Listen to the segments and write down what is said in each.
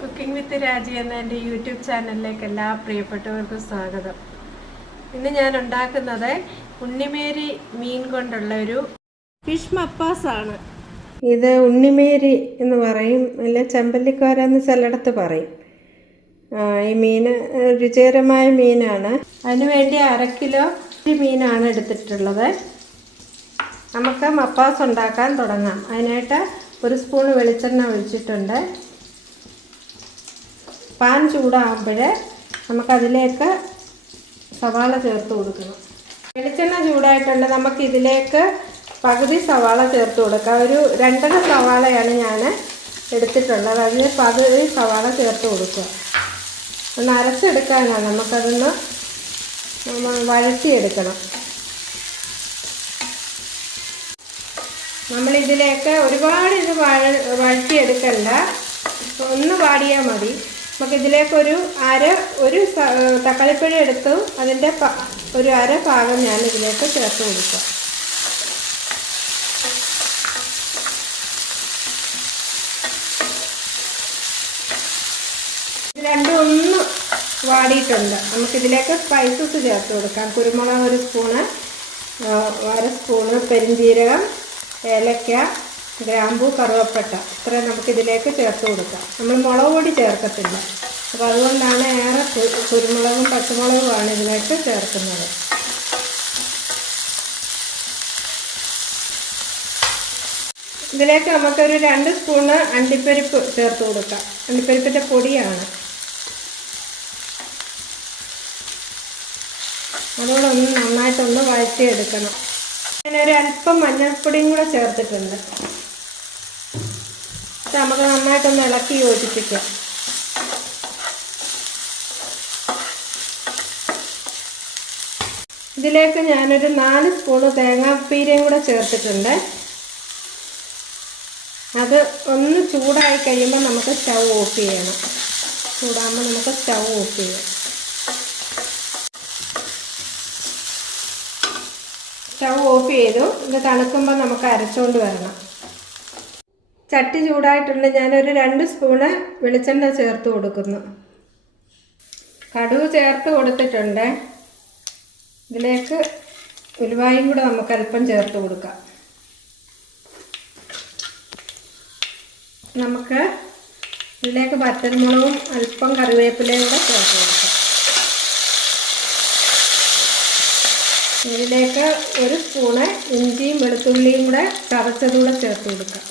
Cooking വിത്ത് രാജി എന്ന എന്റെ യൂട്യൂബ് ചാനലിലേക്ക് എല്ലാ പ്രിയപ്പെട്ടവർക്കും സ്വാഗതം. ഇന്ന് ഞാൻ ഉണ്ടാക്കുന്നത് ഉണ്ണിമേരി മീൻ കൊണ്ടുള്ള ഒരു ഫിഷ് മപ്പാസ് ആണ്. ഇത് ഉണ്ണിമേരി എന്ന് പറയും അല്ലെ ചെമ്പല്ലിക്കോര എന്ന് ചിലയിടത്ത് പറയും. ഈ മീൻ രുചികരമായ മീനാണ്. അതിന് വേണ്ടി അര കിലോ മീനാണ് എടുത്തിട്ടുള്ളത്. നമുക്ക് മപ്പാസ് ഉണ്ടാക്കാൻ തുടങ്ങാം. അതിനായിട്ട് ഒരു സ്പൂൺ വെളിച്ചെണ്ണ ഒഴിച്ചിട്ടുണ്ട്. പാൻ ചൂടാകുമ്പോൾ നമുക്കതിലേക്ക് സവാള ചേർത്ത് കൊടുക്കണം. വെളിച്ചെണ്ണ ചൂടായിട്ടുണ്ട് നമുക്കിതിലേക്ക് പകുതി സവാള ചേർത്ത് കൊടുക്കാം. ഒരു രണ്ടര സവാളയാണ് ഞാൻ എടുത്തിട്ടുള്ളത്. അതിന് പകുതി സവാള ചേർത്ത് കൊടുക്കുക. ഒന്ന് അരച്ചെടുക്കാനാണ്. നമുക്കതൊന്ന് വഴറ്റിയെടുക്കണം. നമ്മളിതിലേക്ക് ഒരുപാട് ഇത് വഴ വഴറ്റിയെടുക്കണ്ട. ഒന്ന് വാടിയാൽ മതി. നമുക്ക് ഇതിലേക്കൊരു അര ഒരു തക്കാളിപ്പഴം എടുത്തു. അതിന്റെ ഒരു അര ഭാഗം ഞാൻ ഇതിലേക്ക് ചേർത്ത് കൊടുക്കാം. രണ്ടും വാടിയിട്ടുണ്ട്. നമുക്കിതിലേക്ക് സ്പൈസസ് ചേർത്ത് കൊടുക്കാം. കുരുമുളക് ഒരു സ്പൂണ് അര സ്പൂണ് പെരിഞ്ജീരകം ഏലക്ക ഗ്രാമ്പു കറുവപ്പട്ട. ഇത്രയും നമുക്കിതിലേക്ക് ചേർത്ത് കൊടുക്കാം. നമ്മൾ മുളക് പൊടി ചേർക്കത്തില്ല. അപ്പോൾ അതുകൊണ്ടാണ് ഏറെ കുരുമുളകും പച്ചമുളകുമാണ് ഇതിലേക്ക് ചേർക്കുന്നത്. ഇതിലേക്ക് നമുക്കൊരു രണ്ട് സ്പൂണ് അണ്ടിപ്പരിപ്പ് ചേർത്ത് കൊടുക്കാം. അണ്ടിപ്പരിപ്പിന്റെ പൊടിയാണ്. അതുകൊണ്ട് ഒന്ന് നന്നായിട്ടൊന്ന് വഴറ്റിയെടുക്കണം. ഒരു അല്പം മഞ്ഞൾപ്പൊടിയും കൂടെ ചേർത്തിട്ടുണ്ട്. നമുക്ക് നന്നായിട്ടൊന്ന് ഇളക്കി യോജിപ്പിക്കാം. ഇതിലേക്ക് ഞാനൊരു നാല് സ്പൂണ് തേങ്ങാപ്പീരയും കൂടെ ചേർത്തിട്ടുണ്ട്. അത് ഒന്ന് ചൂടായി കഴിയുമ്പോൾ നമുക്ക് സ്റ്റൗ ഓഫ് ചെയ്യണം. ചൂടാകുമ്പോൾ നമുക്ക് സ്റ്റൗ ഓഫ് ചെയ്യാം. സ്റ്റൗ ഓഫ് ചെയ്തു. ഇത് തണുക്കുമ്പോൾ നമുക്ക് അരച്ചുകൊണ്ട് വരണം. ചട്ടി ചൂടായിട്ടുണ്ട്. ഞാനൊരു രണ്ട് സ്പൂണ് വെളിച്ചെണ്ണ ചേർത്ത് കൊടുക്കുന്നു. കടുക് ചേർത്ത് കൊടുത്തിട്ടുണ്ട്. ഇതിലേക്ക് ഉലുവായും കൂടെ നമുക്ക് അല്പം ചേർത്ത് കൊടുക്കാം. നമുക്ക് ഇതിലേക്ക് വറ്റൽമുളകും അല്പം കറിവേപ്പിലയും കൂടെ ചേർത്ത് കൊടുക്കാം. ഇതിലേക്ക് ഒരു സ്പൂണ് ഇഞ്ചിയും വെളുത്തുള്ളിയും കൂടെ ചതച്ചതുകൂടെ ചേർത്ത് കൊടുക്കാം.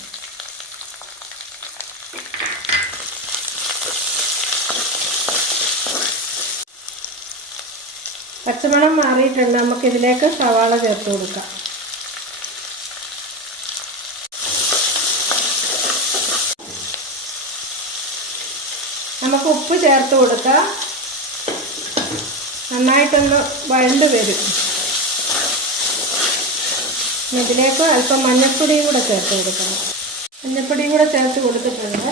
പച്ചമണം മാറിയിട്ടുണ്ട്. നമുക്ക് ഇതിലേക്ക് സവാള ചേർത്ത് കൊടുക്കാം. നമുക്ക് ഉപ്പ് ചേർത്ത് കൊടുക്കാം നന്നായിട്ടൊന്ന് വഴണ്ട് വരും. ഇതിലേക്ക് അല്പം മഞ്ഞൾപ്പൊടിയും കൂടെ ചേർത്ത് കൊടുക്കണം. മഞ്ഞൾപ്പൊടിയും കൂടെ ചേർത്ത് കൊടുത്തിട്ടുണ്ട്.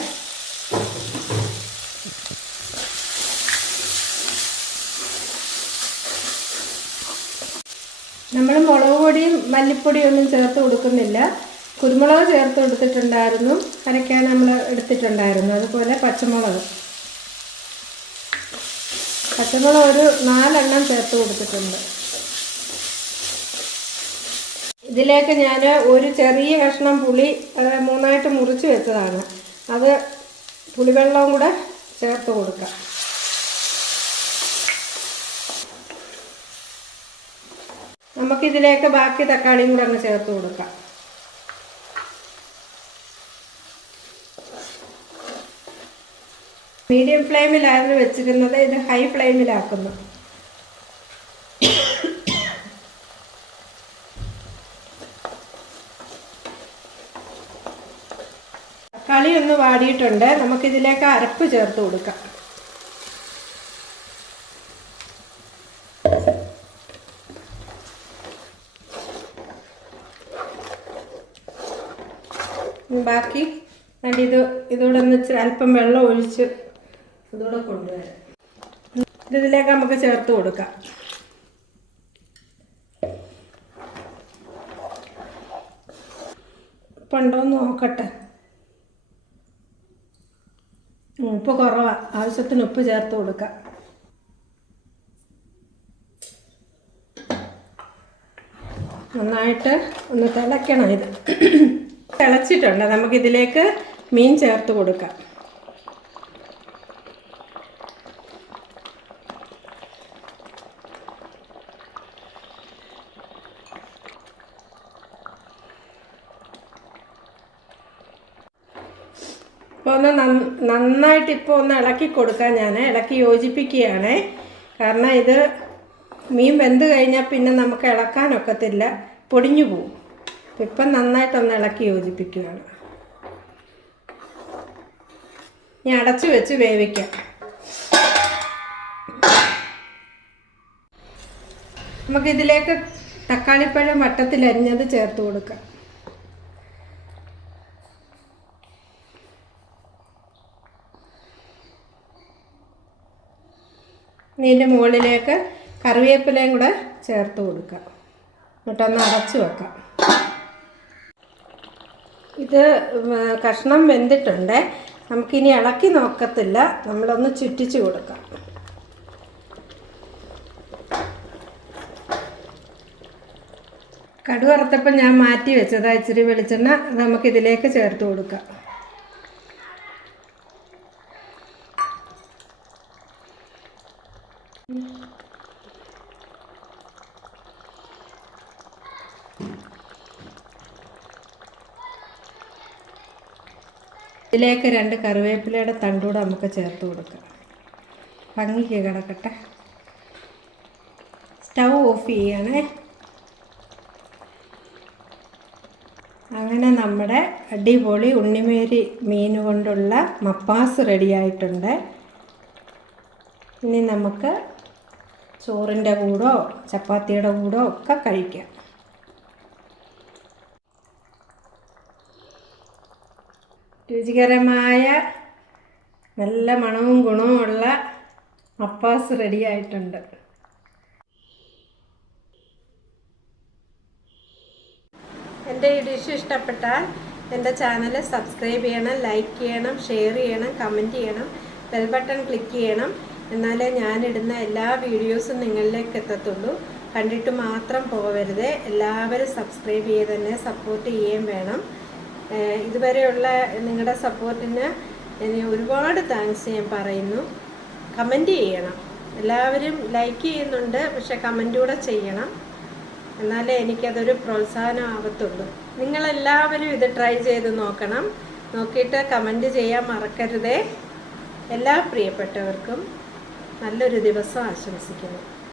നമ്മൾ മുളക് പൊടിയും മല്ലിപ്പൊടിയും ഒന്നും ചേർത്ത് കൊടുക്കുന്നില്ല. കുരുമുളക് ചേർത്ത് കൊടുത്തിട്ടുണ്ടായിരുന്നു. അരയ്ക്കാൻ നമ്മൾ എടുത്തിട്ടുണ്ടായിരുന്നു. അതുപോലെ പച്ചമുളക്. പച്ചമുളക് ഒരു നാലെണ്ണം ചേർത്ത് കൊടുത്തിട്ടുണ്ട്. ഇതിലേക്ക് ഞാൻ ഒരു ചെറിയ കഷ്ണം പുളി മൂന്നായിട്ട് മുറിച്ച് വെച്ചതാണ്. അത് പുളിവെള്ളവും കൂടെ ചേർത്ത് കൊടുക്കാം. നമുക്കിതിലേക്ക് ബാക്കി തക്കാളിയും കൂടെ അങ്ങ് ചേർത്ത് കൊടുക്കാം. മീഡിയം ഫ്ലെയിമിലായിരുന്നു വെച്ചിരുന്നത് ഇത് ഹൈ ഫ്ലെയിമിലാക്കുന്നു. തക്കാളി ഒന്ന് വാടിയിട്ടുണ്ട് നമുക്കിതിലേക്ക് അരപ്പ് ചേർത്ത് കൊടുക്കാം. ബാക്കി ഞാൻ ഇത് ഇതോടെ ഇച്ചിരി അല്പം വെള്ളം ഒഴിച്ച് ഇതോടെ കൊണ്ടുവരാം. ഇത് ഇതിലേക്ക് നമുക്ക് ചേർത്ത് കൊടുക്കാം. ഇപ്പം നോക്കട്ടെ. ഉപ്പ് കുറവാണ് ആവശ്യത്തിന് ഉപ്പ് ചേർത്ത് കൊടുക്കാം. നന്നായിട്ട് ഒന്ന് തിളയ്ക്കണം ഇത്. തിളച്ചിട്ടുണ്ട്. നമുക്കിതിലേക്ക് മീൻ ചേർത്ത് കൊടുക്കാം. ഇപ്പോൾ ഒന്ന് നന്ന- നന്നായിട്ട് ഇപ്പോൾ ഒന്ന് ഇളക്കി കൊടുക്കാൻ ഞാൻ ഇളക്കി യോജിപ്പിക്കുകയാണ്. കാരണം ഇത് മീൻ വെന്ത് കഴിഞ്ഞാൽ പിന്നെ നമുക്ക് ഇളക്കാനൊക്കത്തില്ല. പൊടിഞ്ഞു അപ്പം ഇപ്പം നന്നായിട്ടൊന്ന് ഇളക്കി യോജിപ്പിക്കുകയാണ്. ഇനി അടച്ചു വെച്ച് വേവിക്കാം. നമുക്കിതിലേക്ക് തക്കാളിപ്പഴം വട്ടത്തിൽ അരിഞ്ഞത് ചേർത്ത് കൊടുക്കാം. ഇതിന്റെ മുകളിലേക്ക് കറിവേപ്പിലയും കൂടെ ചേർത്ത് കൊടുക്കാം. എന്നിട്ടൊന്ന് അടച്ചു വെക്കാം. ഇത് കഷ്ണം വെന്തിട്ടുണ്ട്. നമുക്കിനി ഇളക്കി നോക്കത്തില്ല. നമ്മളൊന്ന് ചുറ്റിച്ച് കൊടുക്കാം. കടുവറുത്തപ്പം ഞാൻ മാറ്റി വെച്ചതാ ഇച്ചിരി വെളിച്ചെണ്ണ. നമുക്കിതിലേക്ക് ചേർത്ത് കൊടുക്കാം. ഇതിലേക്ക് രണ്ട് കറിവേപ്പിലയുടെ തണ്ടൂടെ നമുക്ക് ചേർത്ത് കൊടുക്കാം. ഭംഗിക്ക് കിടക്കട്ടെ. സ്റ്റൗ ഓഫ് ചെയ്യണേ. അങ്ങനെ നമ്മുടെ അടിപൊളി ഉണ്ണിമേരി മീൻ കൊണ്ടുള്ള മപ്പാസ് റെഡിയായിട്ടുണ്ട് ഇനി നമുക്ക് ചോറിന്റെ കൂടോ ചപ്പാത്തിയുടെ കൂടോ ഒക്കെ കഴിക്കാം. രുചികരമായ നല്ല മണവും ഗുണവുമുള്ള അപ്പാസ് റെഡിയായിട്ടുണ്ട് എന്റെ ഈ ഡിഷ് ഇഷ്ടപ്പെട്ടാൽ എന്റെ ചാനൽ സബ്സ്ക്രൈബ് ചെയ്യണം ലൈക്ക് ചെയ്യണം ഷെയർ ചെയ്യണം കമന്റ് ചെയ്യണം ബെൽ ബട്ടൺ ക്ലിക്ക് ചെയ്യണം. എന്നാലേ ഞാനിടുന്ന എല്ലാ വീഡിയോസും നിങ്ങളിലേക്ക് എത്തത്തുള്ളൂ. കണ്ടിട്ട് മാത്രം പോകരുത് എല്ലാവരും സബ്സ്ക്രൈബ് ചെയ്ത് തന്നെ സപ്പോർട്ട് ചെയ്യുകയും വേണം. ഇതുവരെയുള്ള നിങ്ങളുടെ സപ്പോർട്ടിന് ഒരുപാട് താങ്ക്സ് ഞാൻ പറയുന്നു. കമന്റ് ചെയ്യണം. എല്ലാവരും ലൈക്ക് ചെയ്യുന്നുണ്ട് പക്ഷെ കമന്റ് കൂടെ ചെയ്യണം. എന്നാലേ എനിക്കതൊരു പ്രോത്സാഹനം ആവത്തുള്ളൂ. നിങ്ങളെല്ലാവരും ഇത് ട്രൈ ചെയ്ത് നോക്കണം. നോക്കിയിട്ട് കമന്റ് ചെയ്യാൻ മറക്കരുതേ. എല്ലാ പ്രിയപ്പെട്ടവർക്കും നല്ലൊരു ദിവസം ആശംസിക്കുന്നു.